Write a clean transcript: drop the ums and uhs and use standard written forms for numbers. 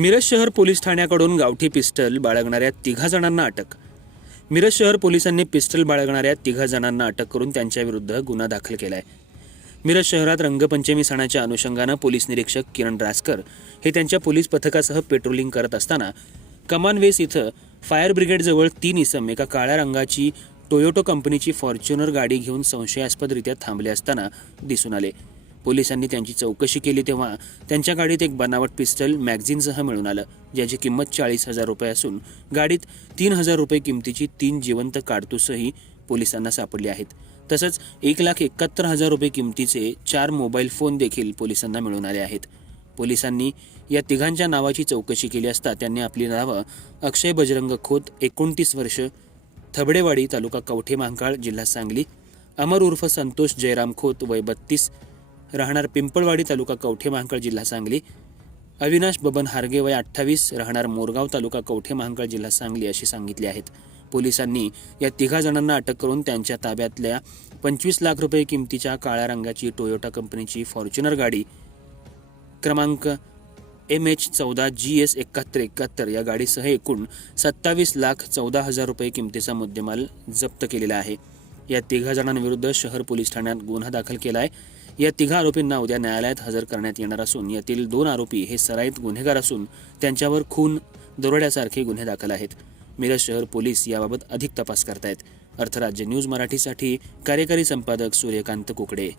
मिरज शहर पोलीस ठाण्याकडून गावठी पिस्टल बाळगणाऱ्या 3 जणांना अटक। मिरज शहर पोलिसांनी पिस्टल बाळगणाऱ्या 3 जणांना अटक करून त्यांच्याविरुद्ध गुन्हा दाखल केलाय। मिरज शहरात रंगपंचमी सणाच्या अनुषंगाने पोलीस निरीक्षक किरण रासकर हे त्यांच्या पोलीस पथकासह पेट्रोलिंग करत असताना कमानवेस इथं फायर ब्रिगेड जवळ 3 इसम एका काळ्या रंगाची टोयोटो कंपनीची फॉर्च्युनर गाडी घेऊन संशयास्पदरित्या थांबले असताना दिसून आले। पोलिसांनी त्यांची चौकशी केली तेव्हा त्यांच्या गाडीत एक बनावट पिस्टल मॅगझिनसह मिळून आलं, ज्याची किंमत 40,000 रुपये असून गाडीत 3,000 रुपये किमतीची 3 जिवंत काडतूसही पोलिसांना सापडली आहेत। तसंच 1,71,000 रुपये किमतीचे 4 मोबाईल फोन देखील पोलिसांना मिळून आले आहेत। पोलिसांनी या तिघांच्या नावाची चौकशी केली असता त्यांनी आपली नावं अक्षय बजरंग खोत 29 वर्ष, थबडेवाडी तालुका कवठे महांकाळ जिल्हा सांगली, अमर उर्फ संतोष जयराम खोत वय 32 राहणार पिंपळवाडी तालुका कवठे महांकाळ जिल्हा सांगली, अविनाश बबन हारगे वय 28 राहणार मोरगाव तालुका कवठे महांकाळ जिल्हा सांगली अशी सांगितले आहेत। पोलिसांनी या 3 जणांना अटक करून त्यांच्या ताब्यातल्या 25 लाख रुपये किमतीच्या काळ्या रंगाची टोयोटा कंपनीची फॉर्च्युनर गाडी क्रमांक MH14GS 7171 या गाडीसह एकूण 27,14,000 रुपये किमतीचा मुद्देमाल जप्त केलेला आहे। या 3 जणांविरुद्ध शहर पोलीस ठाण्यात गुन्हा दाखल केला आहे। या 3 आरोपींना उद्या न्यायालयात हजर करण्यात येणार असून यातील 2 आरोपी हे सराईत गुन्हेगार असून त्यांच्यावर खून, दरोड्यासारखे गुन्हे दाखल आहेत। मिरज शहर पोलीस याबाबत अधिक तपास करतायत। अर्थराज्य न्यूज मराठीसाठी कार्यकारी संपादक सूर्यकांत कुकडे।